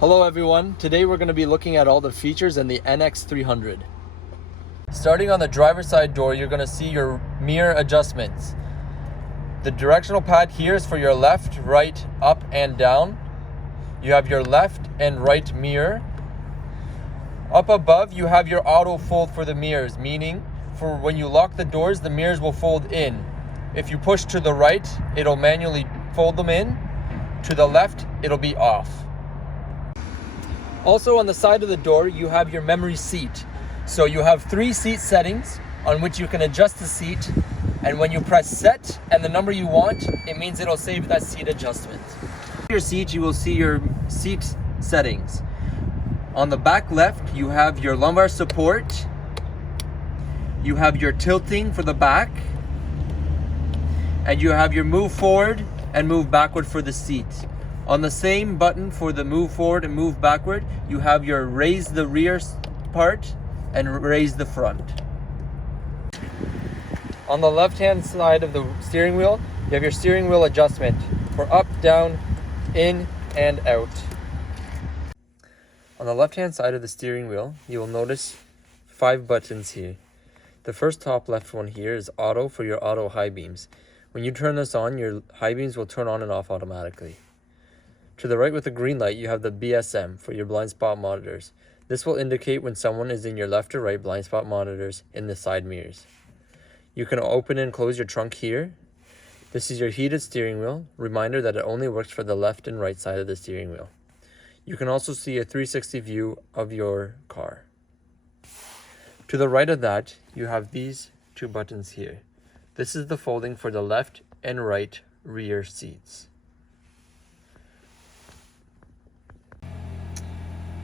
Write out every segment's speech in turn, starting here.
Hello everyone, today we're going to be looking at all the features in the NX300. Starting on the driver's side door, you're going to see your mirror adjustments. The directional pad here is for your left, right, up and down. You have your left and right mirror. Up above you have your auto fold for the mirrors, meaning for when you lock the doors, the mirrors will fold in. If you push to the right, it'll manually fold them in. To the left, it'll be off. Also on the side of the door, you have your memory seat. So you have 3 seat settings on which you can adjust the seat. And when you press set and the number you want, it means it'll save that seat adjustment. Your seat, you will see your seat settings. On the back left, you have your lumbar support. You have your tilting for the back. And you have your move forward and move backward for the seat. On the same button for the move forward and move backward, you have your raise the rear part and raise the front. On the left-hand side of the steering wheel, you have your steering wheel adjustment for up, down, in, and out. On the left-hand side of the steering wheel, you will notice 5 buttons here. The first top left one here is auto for your auto high beams. When you turn this on, your high beams will turn on and off automatically. To the right with the green light, you have the BSM for your blind spot monitors. This will indicate when someone is in your left or right blind spot monitors in the side mirrors. You can open and close your trunk here. This is your heated steering wheel. Reminder that it only works for the left and right side of the steering wheel. You can also see a 360 view of your car. To the right of that, you have these 2 buttons here. This is the folding for the left and right rear seats.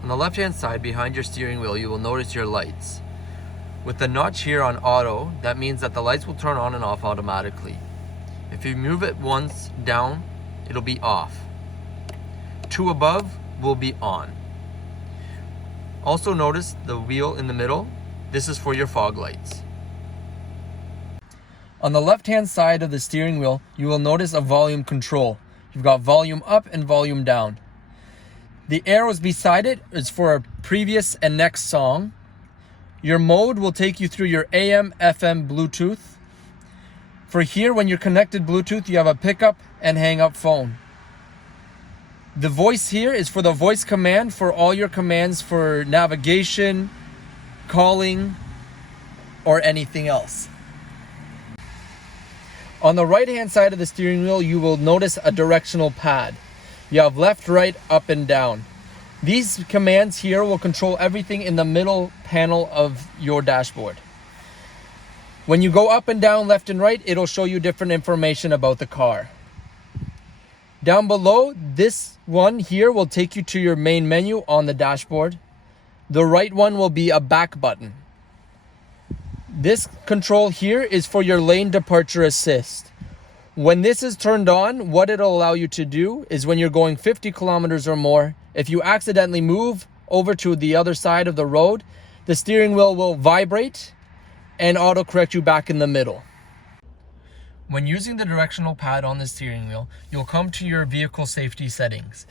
On the left-hand side behind your steering wheel, you will notice your lights. With the notch here on auto, that means that the lights will turn on and off automatically. If you move it once down, it'll be off. 2 above will be on. Also notice the wheel in the middle. This is for your fog lights. On the left-hand side of the steering wheel, you will notice a volume control. You've got volume up and volume down. The arrows beside it is for a previous and next song. Your mode will take you through your AM, FM, Bluetooth. For here, when you're connected Bluetooth, you have a pickup and hang up phone. The voice here is for the voice command for all your commands for navigation, calling, or anything else. On the right-hand side of the steering wheel, you will notice a directional pad. You have left, right, up, and down. These commands here will control everything in the middle panel of your dashboard. When you go up and down, left and right, it'll show you different information about the car. Down below, this one here will take you to your main menu on the dashboard. The right one will be a back button. This control here is for your lane departure assist. When this is turned on, what it'll allow you to do is when you're going 50 kilometers or more, if you accidentally move over to the other side of the road, the steering wheel will vibrate and autocorrect you back in the middle. When using the directional pad on the steering wheel, you'll come to your vehicle safety settings.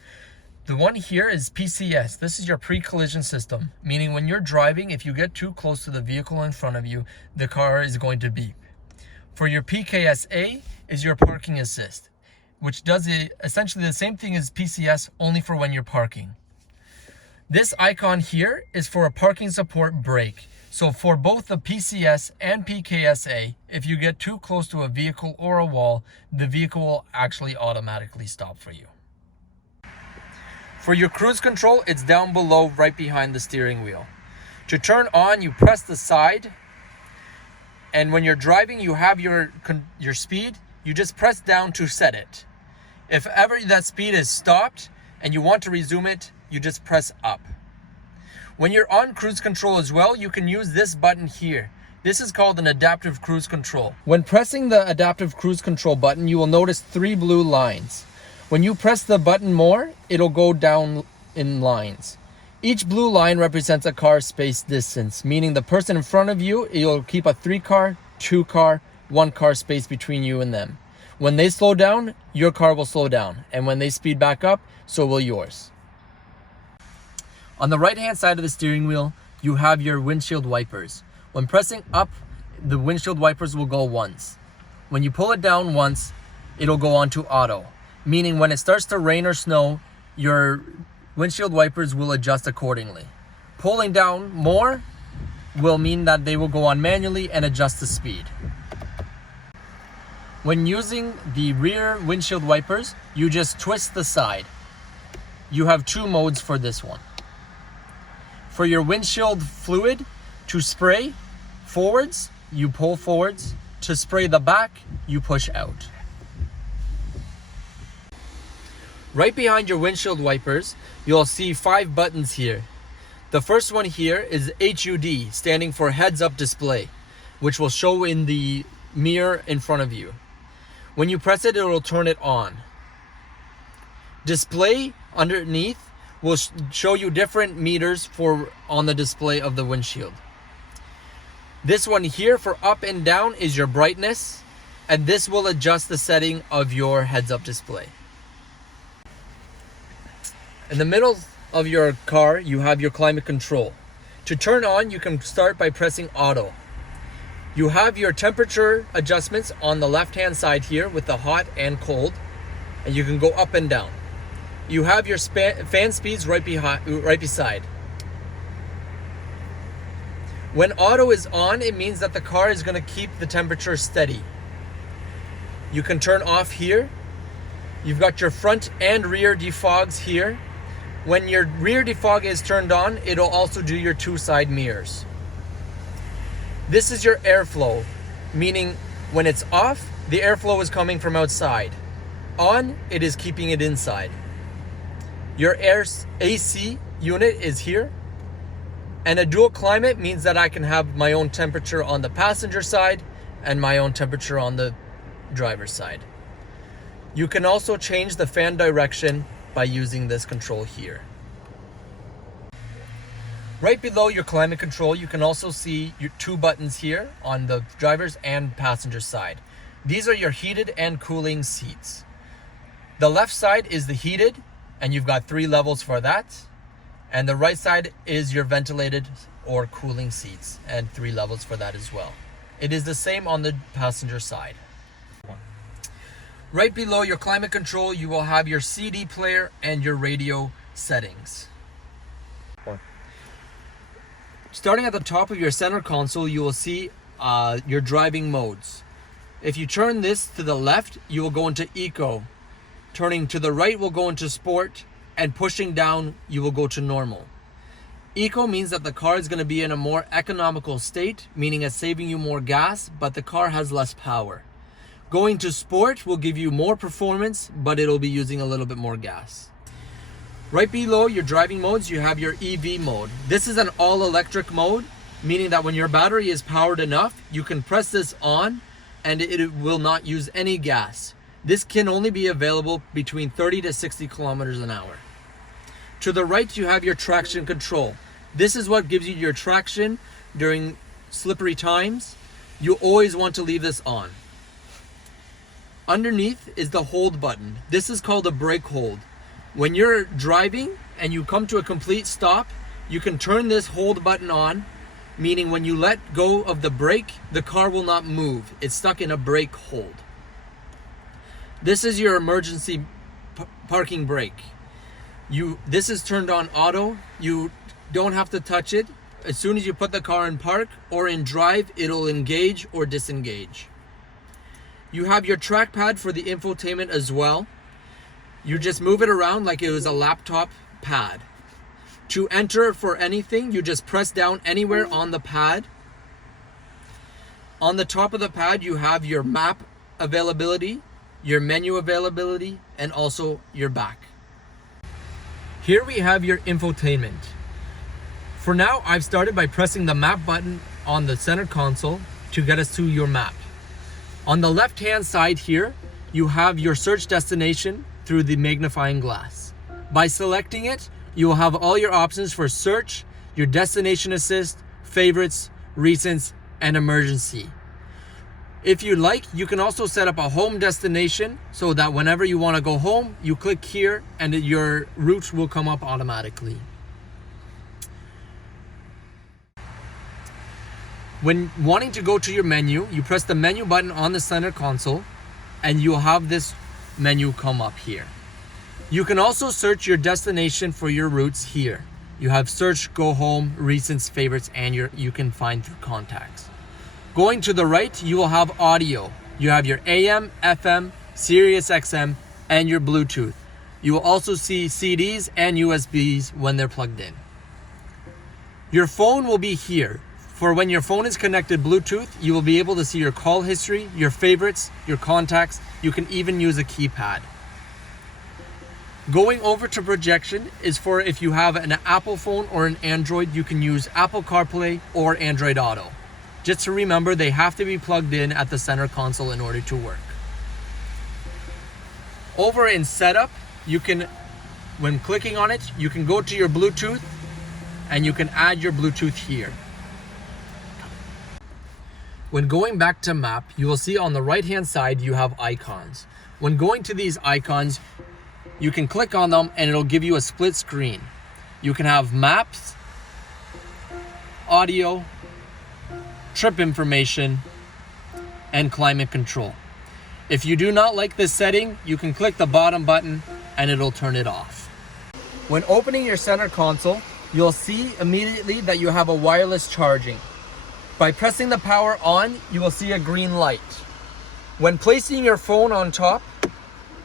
The one here is PCS. This is your pre-collision system, meaning when you're driving, if you get too close to the vehicle in front of you, the car is going to beep. For your PKSA is your parking assist, which does essentially the same thing as PCS, only for when you're parking. This icon here is for a parking support brake. So for both the PCS and PKSA, if you get too close to a vehicle or a wall, the vehicle will actually automatically stop for you. For your cruise control, it's down below right behind the steering wheel. To turn on, you press the side, and when you're driving, you have your speed, you just press down to set it. If ever that speed is stopped and you want to resume it, you just press up. When you're on cruise control as well, you can use this button here. This is called an adaptive cruise control. When pressing the adaptive cruise control button, you will notice 3 blue lines. When you press the button more, it'll go down in lines. Each blue line represents a car space distance, meaning the person in front of you, you'll keep a 3-car, 2-car, 1-car space between you and them. When they slow down, your car will slow down. And when they speed back up, so will yours. On the right hand side of the steering wheel, you have your windshield wipers. When pressing up, the windshield wipers will go once. When you pull it down once, it'll go on to auto, meaning when it starts to rain or snow, your windshield wipers will adjust accordingly. Pulling down more will mean that they will go on manually and adjust the speed. When using the rear windshield wipers, you just twist the side. You have two modes for this one. For your windshield fluid to spray forwards, you pull forwards. To spray the back, you push out. Right behind your windshield wipers, you'll see 5 buttons here. The first one here is HUD, standing for heads up display, which will show in the mirror in front of you. When you press it, it will turn it on. Display underneath will show you different meters on the display of the windshield. This one here for up and down is your brightness, and this will adjust the setting of your heads-up display. In the middle of your car, you have your climate control. To turn on, you can start by pressing auto. You have your temperature adjustments on the left-hand side here with the hot and cold, and you can go up and down. You have your fan speeds right beside. When auto is on, it means that the car is going to keep the temperature steady. You can turn off here. You've got your front and rear defogs here. When your rear defog is turned on, it'll also do your 2 side mirrors. This is your airflow, meaning when it's off, the airflow is coming from outside. On, it is keeping it inside. Your AC unit is here. And a dual climate means that I can have my own temperature on the passenger side and my own temperature on the driver's side. You can also change the fan direction by using this control here. Right below your climate control, you can also see your 2 buttons here on the driver's and passenger side. These are your heated and cooling seats. The left side is the heated, and you've got 3 levels for that. And the right side is your ventilated or cooling seats, and 3 levels for that as well. It is the same on the passenger side. Right below your climate control, you will have your CD player and your radio settings. Starting at the top of your center console, you will see your driving modes. If you turn this to the left, you will go into Eco. Turning to the right will go into Sport. And pushing down, you will go to normal. Eco means that the car is going to be in a more economical state, meaning it's saving you more gas, but the car has less power. Going to sport will give you more performance, but it'll be using a little bit more gas. Right below your driving modes, you have your EV mode. This is an all-electric mode, meaning that when your battery is powered enough, you can press this on and it will not use any gas. This can only be available between 30 to 60 kilometers an hour. To the right, you have your traction control. This is what gives you your traction during slippery times. You always want to leave this on. Underneath is the hold button. This is called a brake hold. When you're driving and you come to a complete stop, you can turn this hold button on, meaning when you let go of the brake, the car will not move. It's stuck in a brake hold. This is your emergency parking brake. This is turned on auto. You don't have to touch it. As soon as you put the car in park or in drive, it'll engage or disengage. You have your trackpad for the infotainment as well. You just move it around like it was a laptop pad. To enter for anything, you just press down anywhere on the pad. On the top of the pad, you have your map availability, your menu availability, and also your back. Here we have your infotainment. For now, I've started by pressing the map button on the center console to get us to your map. On the left-hand side here, you have your search destination through the magnifying glass. By selecting it, you will have all your options for search, your destination assist, favorites, recents, and emergency. If you like, you can also set up a home destination so that whenever you want to go home, you click here and your route will come up automatically. When wanting to go to your menu, you press the menu button on the center console and you'll have this menu come up here. You can also search your destination for your routes here. You have search, go home, recents, favorites, and you can find through contacts. Going to the right, you will have audio. You have your AM, FM, Sirius XM, and your Bluetooth. You will also see CDs and USBs when they're plugged in. Your phone will be here. For when your phone is connected Bluetooth, you will be able to see your call history, your favorites, your contacts. You can even use a keypad. Going over to projection is for if you have an Apple phone or an Android, you can use Apple CarPlay or Android Auto. Just to remember, they have to be plugged in at the center console in order to work. Over in setup, you can, when clicking on it, you can go to your Bluetooth and you can add your Bluetooth here. When going back to map, you will see on the right hand side you have icons. When going to these icons, you can click on them and it'll give you a split screen. You can have maps, audio, trip information, and climate control. If you do not like this setting, you can click the bottom button and it'll turn it off. When opening your center console, you'll see immediately that you have a wireless charging. By pressing the power on, you will see a green light. When placing your phone on top,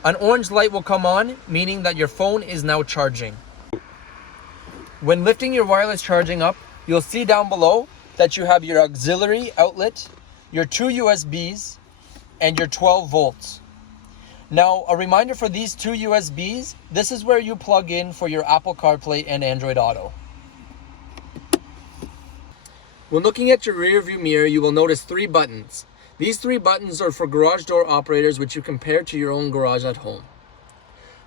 an orange light will come on, meaning that your phone is now charging. When lifting your wireless charging up, you'll see down below that you have your auxiliary outlet, your 2 USBs, and your 12 volts. Now, a reminder for these 2 USBs, this is where you plug in for your Apple CarPlay and Android Auto. When looking at your rear view mirror, you will notice 3 buttons. These 3 buttons are for garage door operators, which you compare to your own garage at home.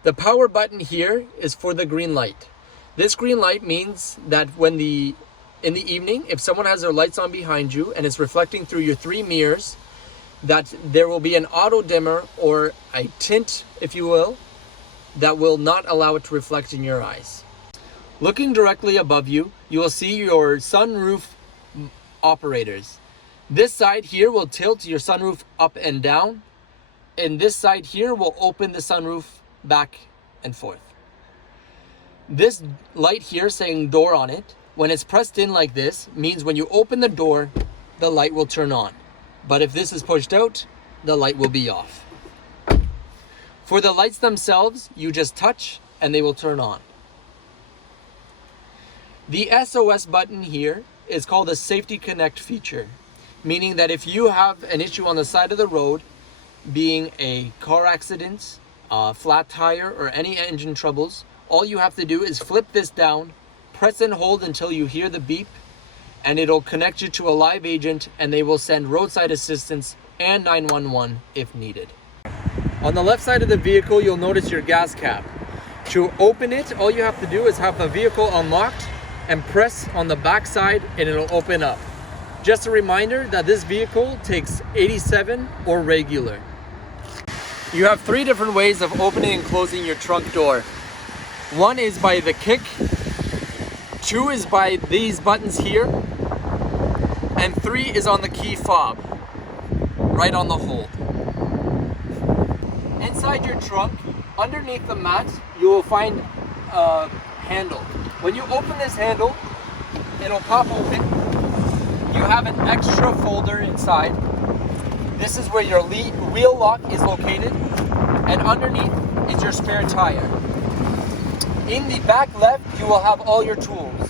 The power button here is for the green light. This green light means that in the evening, if someone has their lights on behind you and it's reflecting through your 3 mirrors, that there will be an auto dimmer or a tint, if you will, that will not allow it to reflect in your eyes. Looking directly above you, you will see your sunroof operators. This side here will tilt your sunroof up and down, and this side here will open the sunroof back and forth. This light here saying door on it, when it's pressed in like this, means when you open the door, the light will turn on. But if this is pushed out, the light will be off. For the lights themselves, you just touch and they will turn on. The SOS button here is called a Safety Connect feature, meaning that if you have an issue on the side of the road, being a car accident, a flat tire, or any engine troubles, all you have to do is flip this down, press and hold until you hear the beep, and it'll connect you to a live agent and they will send roadside assistance and 911 if needed. On the left side of the vehicle, you'll notice your gas cap. To open it, all you have to do is have the vehicle unlocked and press on the back side and it'll open up. Just a reminder that this vehicle takes 87 or regular. You have 3 different ways of opening and closing your trunk door. 1 is by the kick, 2 is by these buttons here, and 3 is on the key fob, right on the hold. Inside your trunk, underneath the mat, you will find a handle. When you open this handle, it'll pop open. You have an extra folder inside. This is where your wheel lock is located, and underneath is your spare tire. In the back left, you will have all your tools.